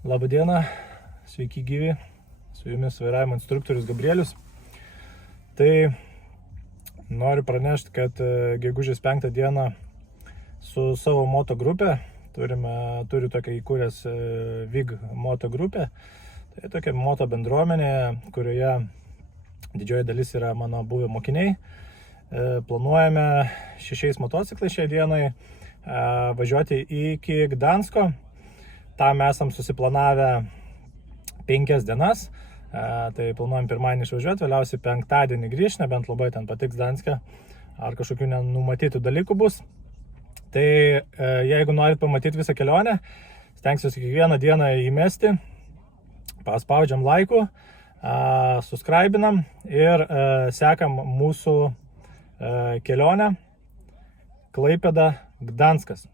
Labadiena, sveiki gyvi, su jumis vairavimo instruktorius Gabrielius. Tai noriu pranešti, kad gegužės 5 dieną su savo moto grupė, turiu tokią įkūręs VIG moto grupę. Tai tokia moto bendruomenė, kurioje didžioji dalis yra mano buvę mokiniai. Planuojame 6 motociklais šiai dienai važiuoti iki Gdansko. Tam esam susiplanavę 5 dienas. Tai planuojam pirmadienį išvažiuoti, vėliausiai penktadienį grįžti, nebent labai ten patiks Gdanske ar kažkokių nenumatytų dalykų bus. Tai jeigu norit pamatyti visą kelionę, stengsiuosi kiekvieną dieną įmesti, paspaudžiam laikų, subscribinam ir sekam mūsų kelionę Klaipėda Gdanskas.